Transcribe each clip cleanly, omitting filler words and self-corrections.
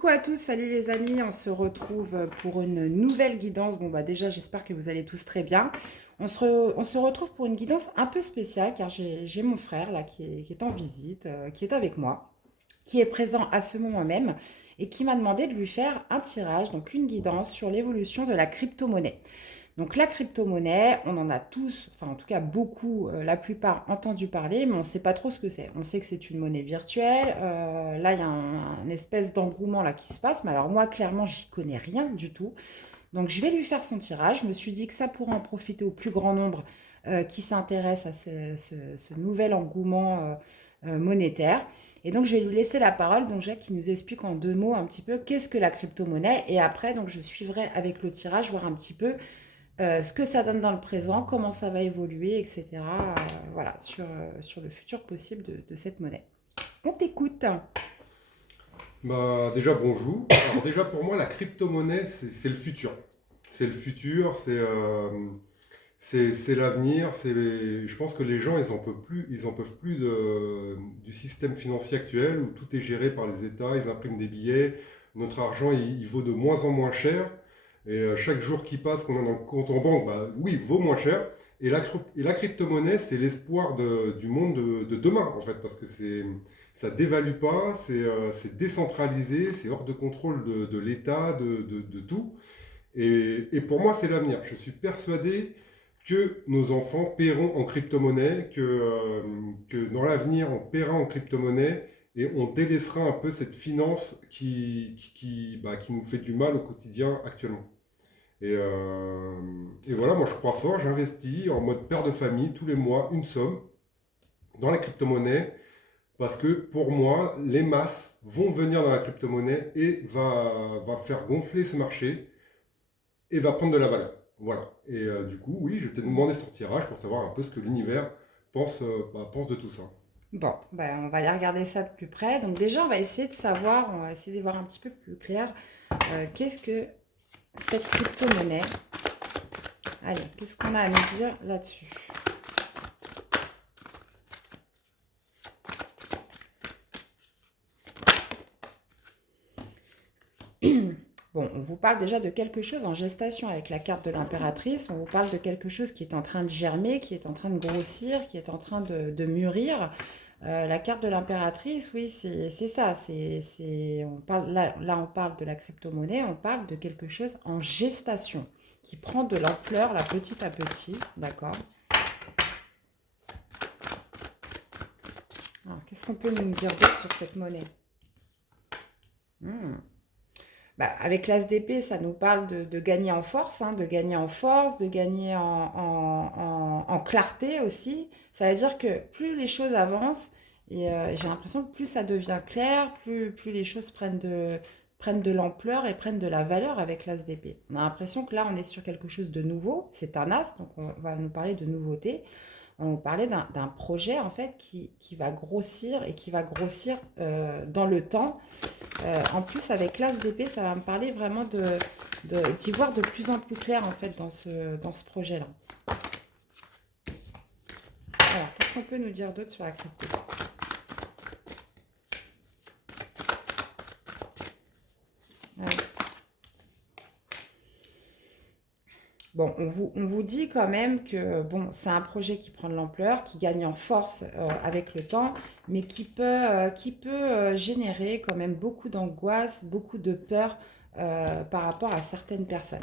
Coucou à tous, salut les amis, on se retrouve pour une nouvelle guidance. Bon bah déjà j'espère que vous allez tous très bien. On se retrouve pour une guidance un peu spéciale car j'ai mon frère là qui est en visite, qui est avec moi, qui est présent à ce moment même et qui m'a demandé de lui faire un tirage, donc une guidance sur l'évolution de la crypto-monnaie. Donc la crypto-monnaie, on en a tous, enfin en tout cas beaucoup, la plupart entendu parler, mais on ne sait pas trop ce que c'est. On sait que c'est une monnaie virtuelle. Là, il y a un espèce d'engouement là qui se passe, mais alors moi, clairement, j'y connais rien du tout. Donc je vais lui faire son tirage. Je me suis dit que ça pourrait en profiter au plus grand nombre qui s'intéresse à ce nouvel engouement monétaire. Et donc je vais lui laisser la parole, donc Jacques qui nous explique en deux mots un petit peu qu'est-ce que la crypto-monnaie. Et après, donc je suivrai avec le tirage, voir un petit peu ce que ça donne dans le présent, comment ça va évoluer, etc. Voilà, sur le futur possible de cette monnaie. On t'écoute. Bah, déjà, bonjour. Alors déjà, pour moi, la crypto-monnaie, c'est le futur. C'est le futur, c'est l'avenir. Je pense que les gens, ils en peuvent plus du système financier actuel où tout est géré par les États, ils impriment des billets, notre argent, il vaut de moins en moins cher. Et chaque jour qui passe qu'on a dans le compte en banque, bah, oui, vaut moins cher. Et la crypto-monnaie, c'est l'espoir du monde de demain, en fait, parce que ça dévalue pas, c'est décentralisé, c'est hors de contrôle de l'État, de tout. Et pour moi, c'est l'avenir. Je suis persuadé que nos enfants paieront en crypto-monnaie, que dans l'avenir, on paiera en crypto-monnaie et on délaissera un peu cette finance qui nous fait du mal au quotidien actuellement. Et voilà, moi je crois fort, j'investis en mode père de famille tous les mois une somme dans la crypto-monnaie parce que pour moi, les masses vont venir dans la crypto-monnaie et va faire gonfler ce marché et va prendre de la valeur. Voilà. Et du coup, oui, je t'ai demandé ce tirage pour savoir un peu ce que l'univers pense de tout ça. Bon, ben, on va aller regarder ça de plus près. Donc déjà, on va essayer de savoir, on va essayer de voir un petit peu plus clair qu'est-ce que cette crypto-monnaie. Allez, qu'est-ce qu'on a à nous dire là-dessus? Bon, on vous parle déjà de quelque chose en gestation avec la carte de l'impératrice. On vous parle de quelque chose qui est en train de germer, qui est en train de grossir, qui est en train de mûrir. La carte de l'impératrice, oui, c'est ça. On parle, là, on parle de la crypto-monnaie, on parle de quelque chose en gestation, qui prend de l'ampleur là, petit à petit. D'accord. Alors, qu'est-ce qu'on peut nous dire d'autre sur cette monnaie? Hmm. Bah, avec l'As d'épée, ça nous parle de gagner en force, hein, de gagner en force, de gagner en clarté aussi. Ça veut dire que plus les choses avancent, et j'ai l'impression que plus ça devient clair, plus les choses prennent de l'ampleur et prennent de la valeur avec l'As d'épée. On a l'impression que là, on est sur quelque chose de nouveau. C'est un As, donc on va nous parler de nouveauté. On parlait d'un projet en fait qui va grossir et qui va grossir dans le temps. En plus, avec l'As d'épée, ça va me parler vraiment d'y voir de plus en plus clair en fait dans ce projet-là. Alors, qu'est-ce qu'on peut nous dire d'autre sur la crypto? Ouais. Bon, on vous dit quand même que bon, c'est un projet qui prend de l'ampleur, qui gagne en force avec le temps, mais qui peut générer quand même beaucoup d'angoisse, beaucoup de peur par rapport à certaines personnes.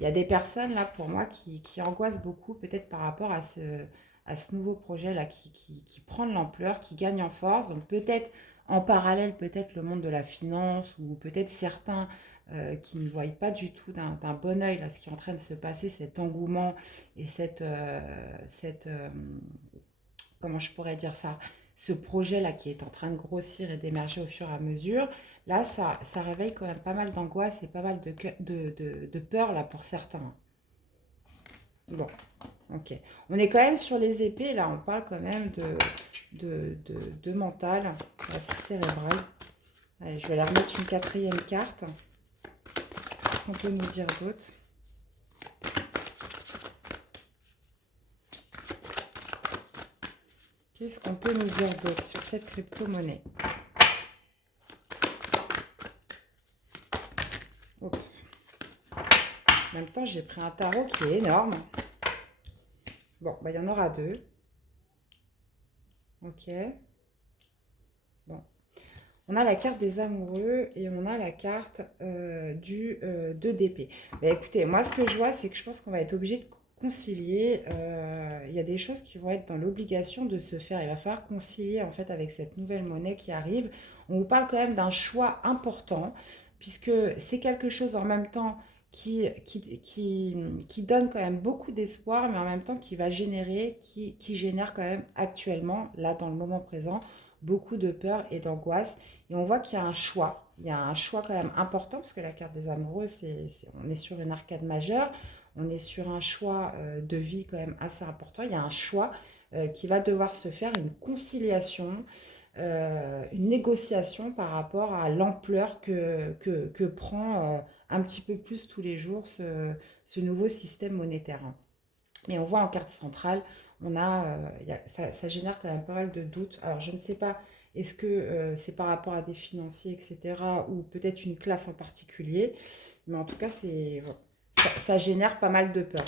Il y a des personnes là pour moi qui angoissent beaucoup peut-être par rapport à ce nouveau projet là qui prend de l'ampleur, qui gagne en force. Donc peut-être en parallèle, peut-être le monde de la finance ou peut-être certains qui ne voient pas du tout d'un bon œil là, ce qui est en train de se passer, cet engouement et comment je pourrais dire ça, ce projet-là qui est en train de grossir et d'émerger au fur et à mesure, là, ça réveille quand même pas mal d'angoisse et pas mal de peur là pour certains. Bon, ok. On est quand même sur les épées, là, on parle quand même de mental, assez cérébral. Allez, je vais leur mettre une quatrième carte. Qu'est-ce qu'on peut nous dire d'autre? Qu'est-ce qu'on peut nous dire d'autre sur cette crypto-monnaie? En même temps, j'ai pris un tarot qui est énorme. Bon, bah, il y en aura deux. Ok. Bon. On a la carte des amoureux et on a la carte du 2 d'épée. Bah, écoutez, moi, ce que je vois, c'est que je pense qu'on va être obligé de concilier. Il y a des choses qui vont être dans l'obligation de se faire. Il va falloir concilier, en fait, avec cette nouvelle monnaie qui arrive. On vous parle quand même d'un choix important, puisque c'est quelque chose en même temps qui donne quand même beaucoup d'espoir, mais en même temps qui va générer, qui génère quand même actuellement, là, dans le moment présent, beaucoup de peur et d'angoisse. Et on voit qu'il y a un choix. Il y a un choix quand même important, parce que la carte des amoureux, on est sur une arcade majeure, on est sur un choix de vie quand même assez important. Il y a un choix qui va devoir se faire, une conciliation, une négociation par rapport à l'ampleur que prend un petit peu plus tous les jours ce nouveau système monétaire. Et on voit en carte centrale, ça génère quand même pas mal de doutes. Alors je ne sais pas, est-ce que c'est par rapport à des financiers, etc., ou peut-être une classe en particulier, mais en tout cas, voilà, ça génère pas mal de peur.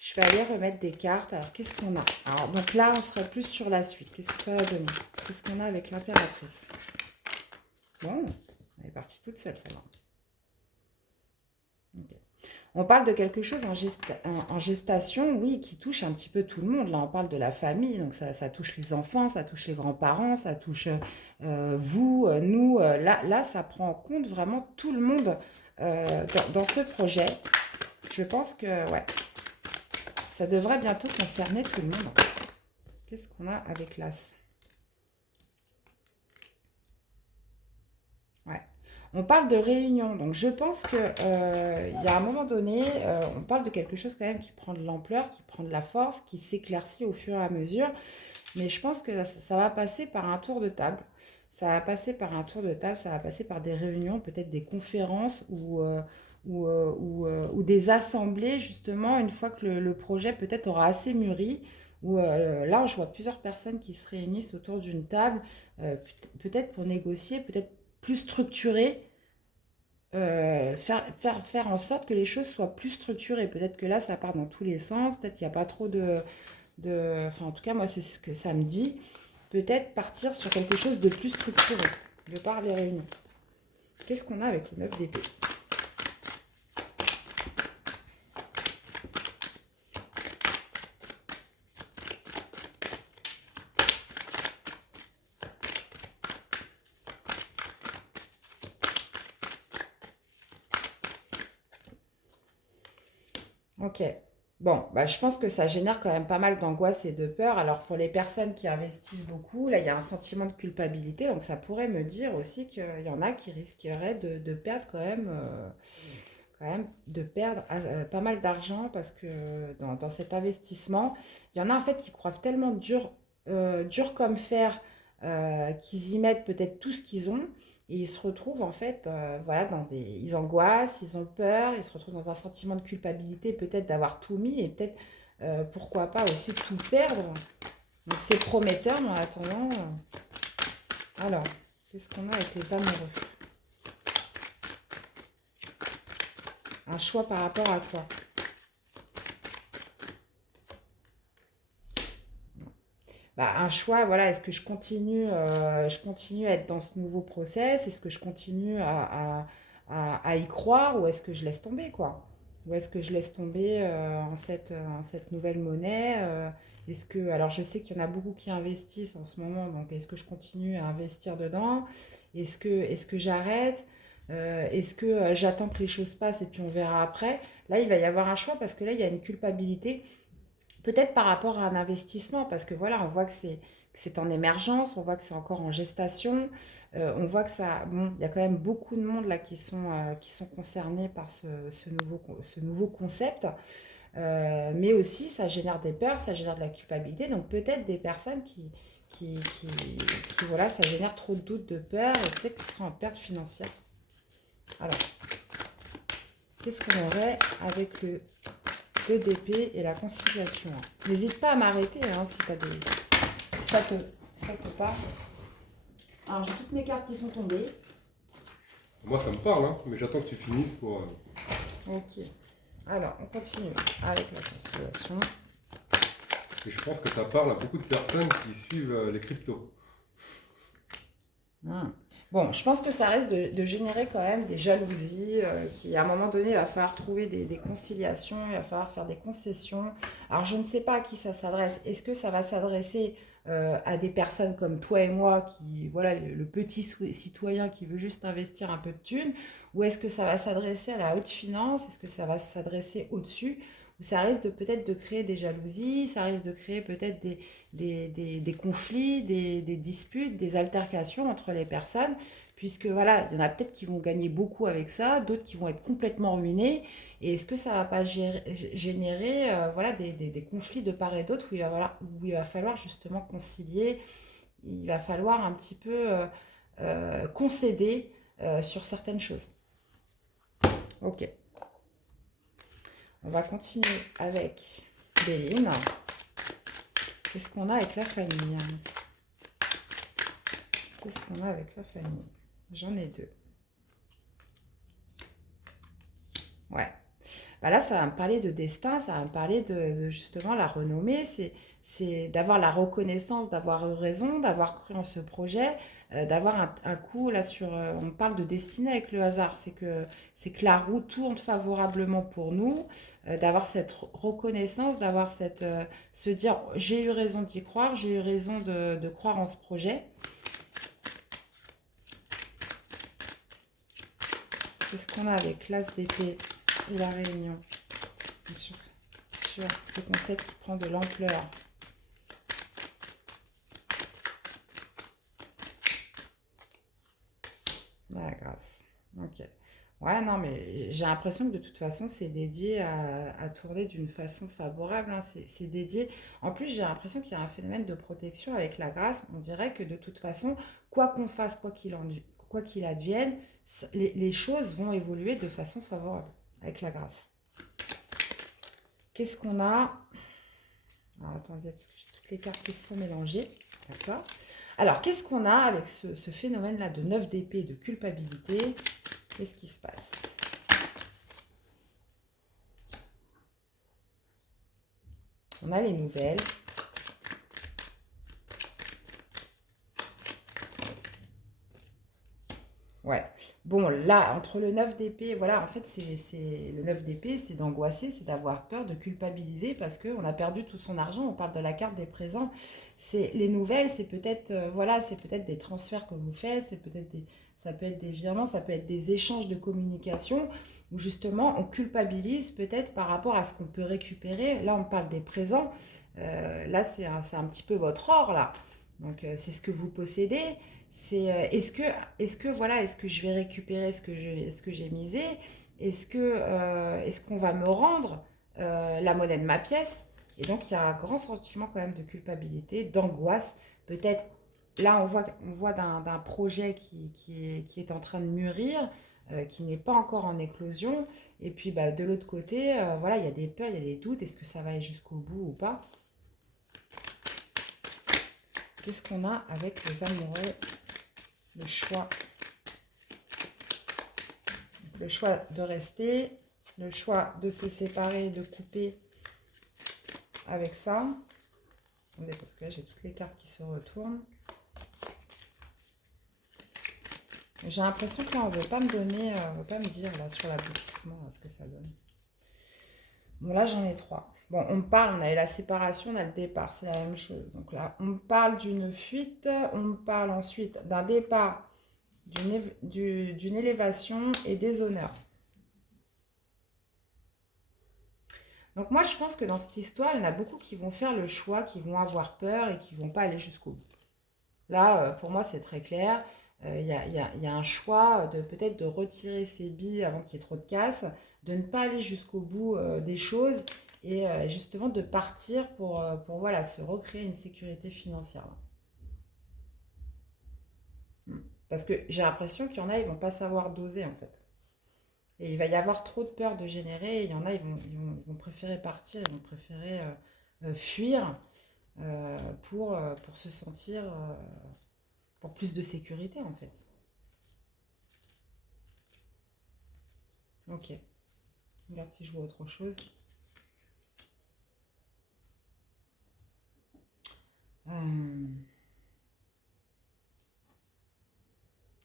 Je vais aller remettre des cartes. Alors qu'est-ce qu'on a? Alors donc là, on serait plus sur la suite. Qu'est-ce que ça va donner? Qu'est-ce qu'on a avec l'impératrice? Bon, elle est partie toute seule, ça va. Ok. On parle de quelque chose en gestation, oui, qui touche un petit peu tout le monde. Là, on parle de la famille, donc ça touche les enfants, ça touche les grands-parents, ça touche vous, nous. Là, ça prend en compte vraiment tout le monde dans ce projet. Je pense que ouais, ça devrait bientôt concerner tout le monde. Qu'est-ce qu'on a avec l'As? Ouais. On parle de réunion, donc je pense que il y a un moment donné, on parle de quelque chose quand même qui prend de l'ampleur, qui prend de la force, qui s'éclaircit au fur et à mesure. Mais je pense que ça va passer par un tour de table. Ça va passer par un tour de table, ça va passer par des réunions, peut-être des conférences ou des assemblées, justement, une fois que le projet peut-être aura assez mûri. Où, là, je vois plusieurs personnes qui se réunissent autour d'une table, peut-être pour négocier, peut-être plus structurer, faire en sorte que les choses soient plus structurées. Peut-être que là, ça part dans tous les sens, peut-être qu'il n'y a pas trop enfin, en tout cas, moi, c'est ce que ça me dit. Peut-être partir sur quelque chose de plus structuré, de par les réunions. Qu'est-ce qu'on a avec le 9 d'épée? Ok. Bon, bah, je pense que ça génère quand même pas mal d'angoisse et de peur. Alors pour les personnes qui investissent beaucoup, là, il y a un sentiment de culpabilité. Donc ça pourrait me dire aussi qu'il y en a qui risqueraient de perdre quand même de perdre pas mal d'argent parce que dans cet investissement, il y en a en fait qui croient tellement dur comme fer qu'ils y mettent peut-être tout ce qu'ils ont et ils se retrouvent en fait voilà, ils angoissent, ils ont peur, ils se retrouvent dans un sentiment de culpabilité peut-être d'avoir tout mis et peut-être pourquoi pas aussi tout perdre. Donc c'est prometteur, mais en attendant, alors, qu'est-ce qu'on a avec les amoureux? Un choix par rapport à quoi? Bah, un choix, voilà, est-ce que je continue à être dans ce nouveau process? Est-ce que je continue à y croire ou est-ce que je laisse tomber, quoi? Ou est-ce que je laisse tomber en cette nouvelle monnaie? Alors je sais qu'il y en a beaucoup qui investissent en ce moment, donc est-ce que je continue à investir dedans? Est-ce que j'arrête? Est-ce que j'attends que les choses passent et puis on verra après? Là, il va y avoir un choix parce que là, il y a une culpabilité. Peut-être par rapport à un investissement, parce que voilà, on voit que c'est en émergence, on voit que c'est encore en gestation, on voit que ça, bon, il y a quand même beaucoup de monde là qui sont concernés par ce nouveau concept, mais aussi ça génère des peurs, ça génère de la culpabilité, donc peut-être des personnes voilà, ça génère trop de doutes, de peur, et peut-être qu'ils seraient en perte financière. Alors, qu'est-ce qu'on aurait avec le 2 d'épée et la conciliation? N'hésite pas à m'arrêter hein, si, ça te parle. Alors, j'ai toutes mes cartes qui sont tombées. Moi, ça me parle, hein, mais j'attends que tu finisses pour. Ok. Alors, on continue avec la conciliation. Et je pense que ça parle à beaucoup de personnes qui suivent les cryptos. Hmm. Bon, je pense que ça reste de générer quand même des jalousies, qui à un moment donné, il va falloir trouver des conciliations, il va falloir faire des concessions. Alors, je ne sais pas à qui ça s'adresse. Est-ce que ça va s'adresser à des personnes comme toi et moi, qui, voilà, le petit citoyen qui veut juste investir un peu de thunes, ou est-ce que ça va s'adresser à la haute finance? Est-ce que ça va s'adresser au-dessus? Ou ça risque de peut-être de créer des jalousies, ça risque de créer peut-être des conflits, des disputes, des altercations entre les personnes, puisque voilà, il y en a peut-être qui vont gagner beaucoup avec ça, d'autres qui vont être complètement ruinés. Et est-ce que ça ne va pas générer voilà, des conflits de part et d'autre où il va falloir justement concilier, il va falloir un petit peu concéder sur certaines choses. Ok, on va continuer avec Béline. Qu'est-ce qu'on a avec la famille? Qu'est-ce qu'on a avec la famille? J'en ai deux. Ouais. Bah là, ça va me parler de destin, ça va me parler de justement la renommée, c'est d'avoir la reconnaissance, d'avoir eu raison, d'avoir cru en ce projet, d'avoir un coup là sur... on parle de destinée avec le hasard, c'est que la roue tourne favorablement pour nous, d'avoir cette reconnaissance, d'avoir cette... se dire, j'ai eu raison d'y croire, j'ai eu raison de croire en ce projet. Qu'est-ce qu'on a avec l'As d'épée et la Réunion sur, sur ce concept qui prend de l'ampleur? La grâce. Ok. Ouais, non, mais j'ai l'impression que de toute façon, c'est dédié à tourner d'une façon favorable, hein. C'est dédié. En plus, j'ai l'impression qu'il y a un phénomène de protection avec la grâce. On dirait que de toute façon, quoi qu'on fasse, quoi qu'il advienne, les choses vont évoluer de façon favorable avec la grâce. Qu'est-ce qu'on a? Alors, attendez, parce que j'ai toutes les cartes qui se sont mélangées. D'accord. Alors, qu'est-ce qu'on a avec ce phénomène-là de 9 d'épée et de culpabilité? Qu'est-ce qui se passe? On a les nouvelles. Ouais. Bon, là, entre le 9 d'épée, voilà, en fait, le 9 d'épée, c'est d'angoisser, c'est d'avoir peur, de culpabiliser parce qu'on a perdu tout son argent. On parle de la carte des présents. C'est les nouvelles, c'est peut-être voilà, c'est peut-être des transferts que vous faites, ça peut être des virements, ça peut être des échanges de communication où justement on culpabilise peut-être par rapport à ce qu'on peut récupérer. Là, on parle des présents. Là, c'est un petit peu votre or là. Donc, c'est ce que vous possédez. C'est est-ce que je vais récupérer ce que j'ai misé? Est-ce qu'on va me rendre la monnaie de ma pièce? Et donc il y a un grand sentiment quand même de culpabilité, d'angoisse. Peut-être là on voit d'un projet qui est en train de mûrir, qui n'est pas encore en éclosion. Et puis bah, de l'autre côté, voilà, il y a des peurs, il y a des doutes. Est-ce que ça va aller jusqu'au bout ou pas? Qu'est-ce qu'on a avec les amoureux? Le choix. Le choix de rester, le choix de se séparer, de couper avec ça. Attendez, parce que là, j'ai toutes les cartes qui se retournent. J'ai l'impression que là, on ne veut pas me donner, on veut pas me dire là, sur l'aboutissement ce que ça donne. Bon, là, j'en ai trois. Bon, on parle, on a eu la séparation, on a le départ, c'est la même chose. Donc là, on parle d'une fuite, on parle ensuite d'un départ, d'une élévation et des honneurs. Donc moi, je pense que dans cette histoire, il y en a beaucoup qui vont faire le choix, qui vont avoir peur et qui ne vont pas aller jusqu'au bout. Là, pour moi, c'est très clair. Il y a un choix de peut-être de retirer ses billes avant qu'il y ait trop de casse, de ne pas aller jusqu'au bout des choses et justement de partir pour voilà, se recréer une sécurité financière. Parce que j'ai l'impression qu'il y en a, ils ne vont pas savoir doser en fait. Et il va y avoir trop de peur de générer. Et il y en a, ils vont préférer partir, ils vont préférer fuir pour se sentir pour plus de sécurité en fait. Ok. Regarde si je vois autre chose. Euh,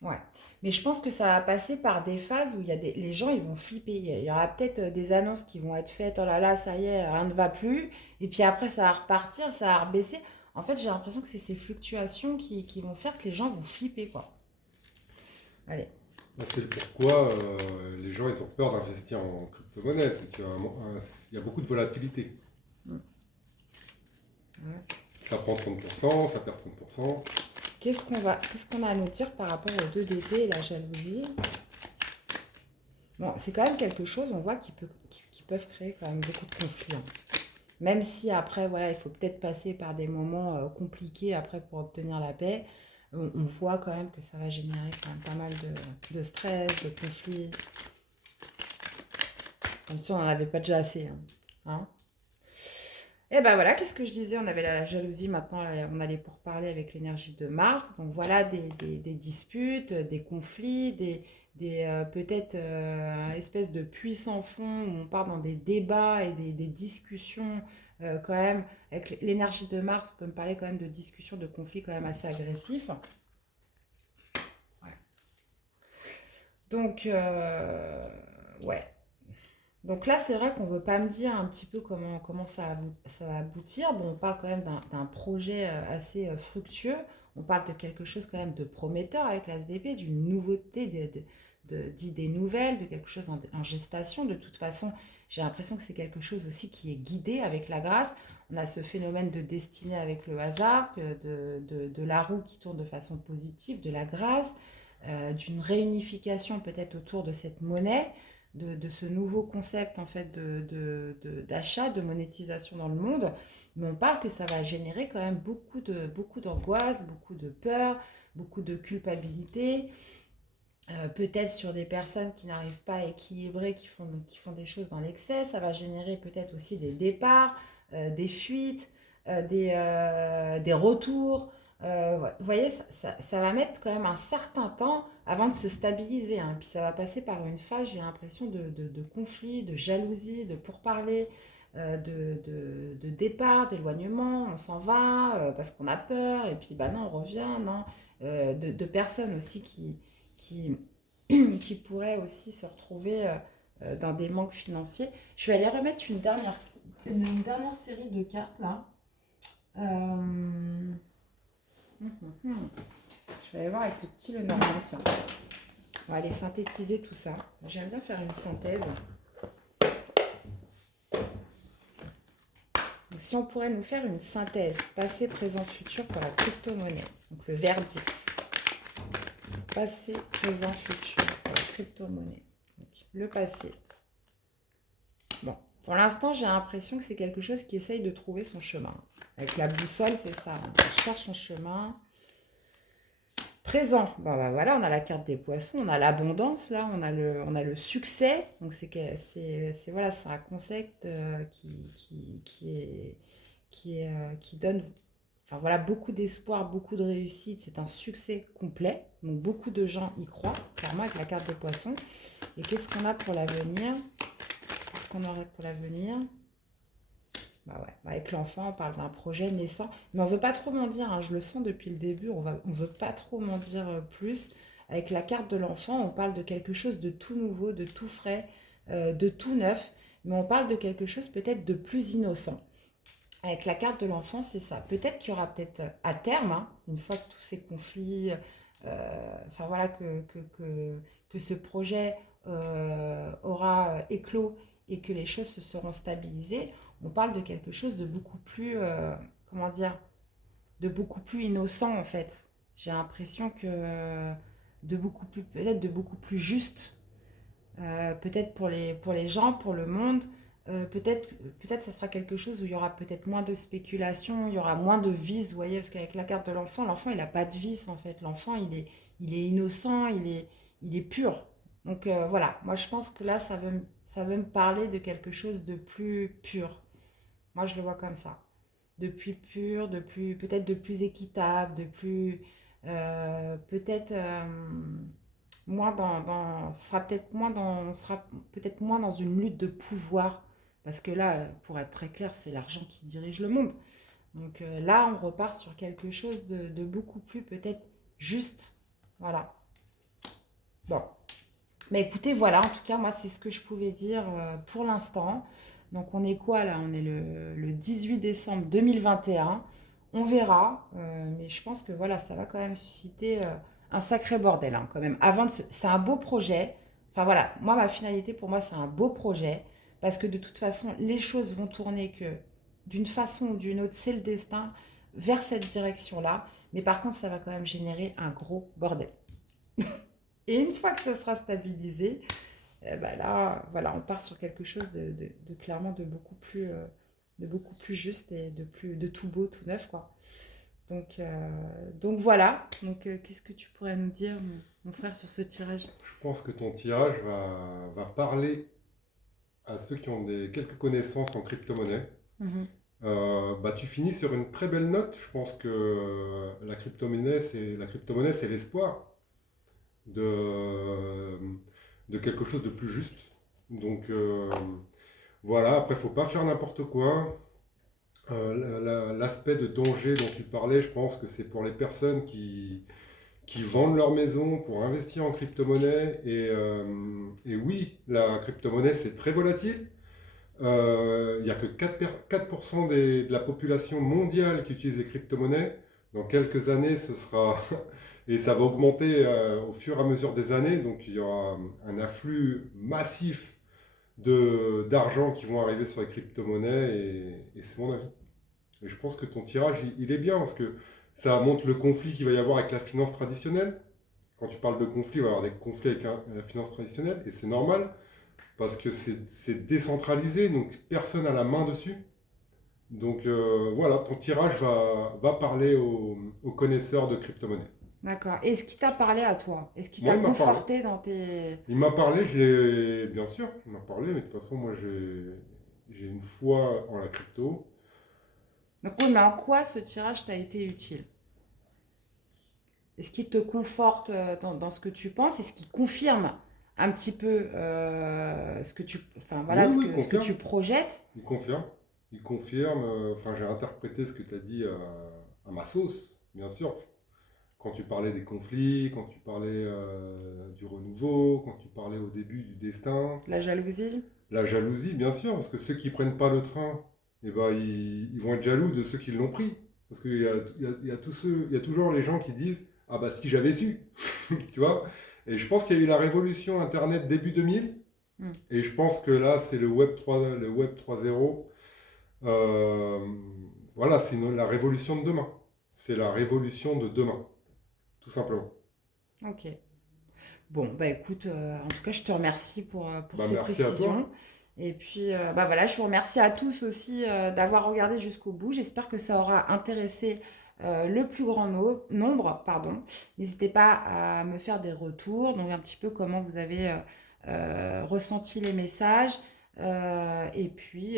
Ouais. Mais je pense que ça va passer par des phases où les gens ils vont flipper. Il y aura peut-être des annonces qui vont être faites, oh là là, ça y est, rien ne va plus. Et puis après, ça va repartir, ça va rebaisser. En fait, j'ai l'impression que c'est ces fluctuations qui vont faire que les gens vont flipper, quoi. Allez. Bah, c'est le pourquoi les gens ils ont peur d'investir en crypto-monnaie. C'est il y a beaucoup de volatilité. Mm. Ouais. Ça prend 30%, ça perd 30%. Qu'est-ce qu'on a à nous dire par rapport aux 2DD et la jalousie? Bon, c'est quand même quelque chose, on voit, qui peuvent créer quand même beaucoup de conflits, hein. Même si après, voilà, il faut peut-être passer par des moments compliqués après pour obtenir la paix, on voit quand même que ça va générer quand même pas mal de stress, de conflits, comme si on n'en avait pas déjà assez, hein. Hein. Et ben voilà, qu'est-ce que je disais? On avait la jalousie, maintenant on allait pour parler avec l'énergie de Mars. Donc voilà, des disputes, des conflits, peut-être espèces de puits sans fond où on part dans des débats et des discussions quand même. Avec l'énergie de Mars, on peut me parler quand même de discussions, de conflits quand même assez agressifs. Ouais. Donc, ouais. Donc là, c'est vrai qu'on ne veut pas me dire un petit peu comment ça va aboutir. Bon, on parle quand même d'un projet assez fructueux. On parle de quelque chose quand même de prometteur avec l'ASDP, d'une nouveauté, d'idées nouvelles, de quelque chose en gestation. De toute façon, j'ai l'impression que c'est quelque chose aussi qui est guidé avec la grâce. On a ce phénomène de destinée avec le hasard, de la roue qui tourne de façon positive, de la grâce, d'une réunification peut-être autour de cette monnaie, de ce nouveau concept en fait d'achat, de monétisation dans le monde. Mais on parle que ça va générer quand même beaucoup d'angoisse, beaucoup de peur, beaucoup de culpabilité, peut-être sur des personnes qui n'arrivent pas à équilibrer, qui font des choses dans l'excès. Ça va générer peut-être aussi des départs, des fuites, des retours. Vous voyez, ça va mettre quand même un certain temps avant de se stabiliser, hein. Puis ça va passer par une phase, j'ai l'impression, de conflit, de jalousie, de pourparlers, de départ, d'éloignement. On s'en va parce qu'on a peur, et puis bah non, on revient, non. De personnes aussi qui, qui pourraient aussi se retrouver dans des manques financiers. Je vais aller remettre une dernière série de cartes là. Euh, Je vais aller voir avec le petit Lenormand, tiens. On va aller synthétiser tout ça. J'aime bien faire une synthèse. Donc, si on pourrait nous faire une synthèse passé, présent, futur pour la crypto-monnaie. Donc le verdict. Passé, présent, futur pour la crypto-monnaie. Donc, le passé. Bon, pour l'instant, j'ai l'impression que c'est quelque chose qui essaye de trouver son chemin. Avec la boussole, c'est ça. On cherche son chemin. Présent, bah voilà, on a la carte des poissons, on a l'abondance, là, on a le succès. Donc, voilà, c'est un concept qui donne, enfin, voilà, beaucoup d'espoir, beaucoup de réussite. C'est un succès complet. Donc, beaucoup de gens y croient, clairement, avec la carte des poissons. Et qu'est-ce qu'on a pour l'avenir? Qu'est-ce qu'on aurait pour l'avenir? Bah ouais, avec l'enfant, on parle d'un projet naissant. Mais on veut pas trop m'en dire, hein, je le sens depuis le début, on veut pas trop m'en dire plus. Avec la carte de l'enfant, on parle de quelque chose de tout nouveau, de tout frais, de tout neuf. Mais on parle de quelque chose peut-être de plus innocent. Avec la carte de l'enfant, c'est ça. Peut-être qu'il y aura peut-être à terme, hein, une fois que tous ces conflits, enfin voilà, que ce projet aura éclos et que les choses se seront stabilisées, on parle de quelque chose de beaucoup plus, comment dire, de beaucoup plus innocent en fait. J'ai l'impression que de beaucoup plus, peut-être de beaucoup plus juste, peut-être pour les gens, pour le monde. Peut-être ça sera quelque chose où il y aura peut-être moins de spéculation, il y aura moins de vices, vous voyez, parce qu'avec la carte de l'enfant il n'a pas de vice en fait. L'enfant, il est innocent, il est pur. Donc voilà, moi je pense que là, ça veut me parler de quelque chose de plus pur. Moi je le vois comme ça. De plus pur, peut-être de plus équitable, de plus, peut-être on sera peut-être moins dans une lutte de pouvoir. Parce que là, pour être très clair, c'est l'argent qui dirige le monde. Donc là, on repart sur quelque chose de beaucoup plus peut-être juste. Voilà. Bon. Mais écoutez, voilà, en tout cas, moi, c'est ce que je pouvais dire pour l'instant. Donc on est quoi là? On est le 18 décembre 2021. On verra. Mais je pense que voilà, ça va quand même susciter un sacré bordel hein, quand même. C'est un beau projet. Enfin voilà, moi, ma finalité pour moi, c'est un beau projet. Parce que de toute façon, les choses vont tourner que d'une façon ou d'une autre, c'est le destin vers cette direction-là. Mais par contre, ça va quand même générer un gros bordel. Et une fois que ça sera stabilisé, bah là, voilà, on part sur quelque chose de clairement de beaucoup plus juste et de tout beau, tout neuf, quoi. Donc voilà. Qu'est-ce que tu pourrais nous dire, mon frère, sur ce tirage? Je pense que ton tirage va parler à ceux qui ont quelques connaissances en crypto-monnaie. Mhm. Bah, tu finis sur une très belle note. Je pense que la crypto-monnaie, c'est l'espoir de, de quelque chose de plus juste. Donc voilà, après, il faut pas faire n'importe quoi. L'aspect de danger dont tu parlais, je pense que c'est pour les personnes qui vendent leur maison pour investir en crypto-monnaie. Et oui, la crypto-monnaie, c'est très volatile. Il n'y a que 4% de la population mondiale qui utilise les crypto-monnaies. Dans quelques années, ce sera. Et ça va augmenter au fur et à mesure des années. Donc il y aura un afflux massif d'argent qui vont arriver sur les crypto-monnaies. Et c'est mon avis. Et je pense que ton tirage, il est bien parce que ça montre le conflit qu'il va y avoir avec la finance traditionnelle. Quand tu parles de conflit, il va y avoir des conflits avec la finance traditionnelle. Et c'est normal parce que c'est décentralisé, donc personne n'a la main dessus. Donc voilà, ton tirage va parler aux connaisseurs de crypto-monnaie. D'accord. Est-ce qu'il t'a parlé à toi? Est-ce qu'il Moi, t'a il m'a parlé. conforté dans tes... Il m'a parlé, je l'ai. Bien sûr, il m'a parlé, mais de toute façon, moi, j'ai une foi en la crypto. Donc oui, mais en quoi ce tirage t'a été utile? Est-ce qu'il te conforte dans ce que tu penses? Est-ce qu'il confirme un petit peu enfin, Oui, voilà, oui, il ce que confirme. tu projettes? Il confirme. Il confirme. Enfin, j'ai interprété ce que tu as dit à ma sauce, bien sûr. Quand tu parlais des conflits, quand tu parlais du renouveau, quand tu parlais au début du destin, La jalousie? la jalousie, bien sûr, parce que ceux qui prennent pas le train, eh ben, ils vont être jaloux de ceux qui l'ont pris. Parce qu'il y a il y a toujours les gens qui disent ah bah si j'avais su, tu vois. Et je pense qu'il y a eu la révolution Internet début 2000, Hmm. et je pense que là c'est le Web 3.0. Euh, voilà, c'est la révolution de demain. C'est la révolution de demain, tout simplement. Ok. Bon, bah écoute, en tout cas, je te remercie pour Bah ces merci à toi. précisions. Et puis, bah voilà, je vous remercie à tous aussi d'avoir regardé jusqu'au bout. J'espère que ça aura intéressé le plus grand nombre, pardon. N'hésitez pas à me faire des retours, donc un petit peu comment vous avez ressenti les messages. Et puis,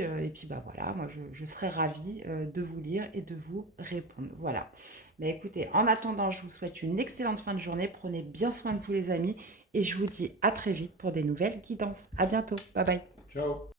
bah voilà, moi, je serais ravie de vous lire et de vous répondre. Voilà. Mais écoutez, en attendant, je vous souhaite une excellente fin de journée. Prenez bien soin de vous, les amis. Et je vous dis à très vite pour des nouvelles guidances. À bientôt. Bye bye. Ciao.